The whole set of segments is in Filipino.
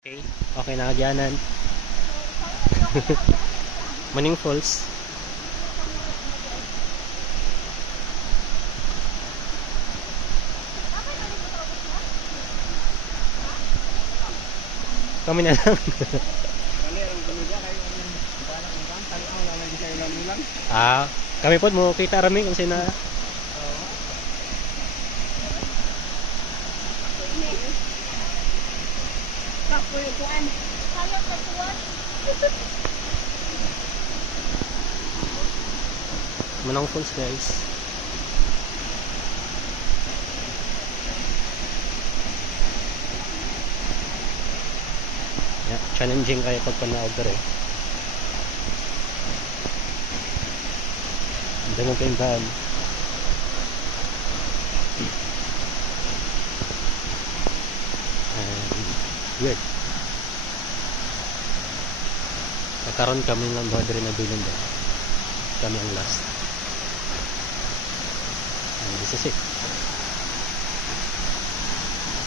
Okay, okay na dyanan. Maning Falls. Kami na lang. Kami po mo kita rami kung sina. Manong Falls, guys. Yeah, challenging kayo pag panaog dere. Hindi mo kaindahan. Weird. Nagkaroon kami ng bahadri na bilin doon. Kami ang last. And this is it.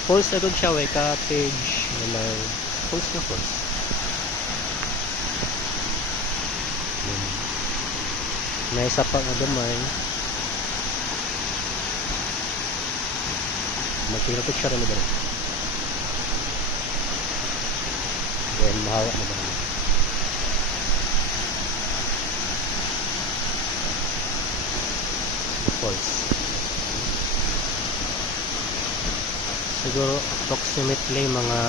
Falls na doon siya, cottage, walay. Falls na falls. May isa pa nga gamay. Magpira-picture na ba rin? Then mahawa na ba rin? Falls. Siguro approximately mga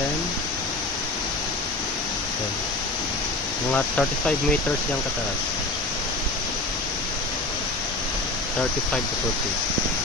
10 mga 35 meters yung kataas. 35 to 40.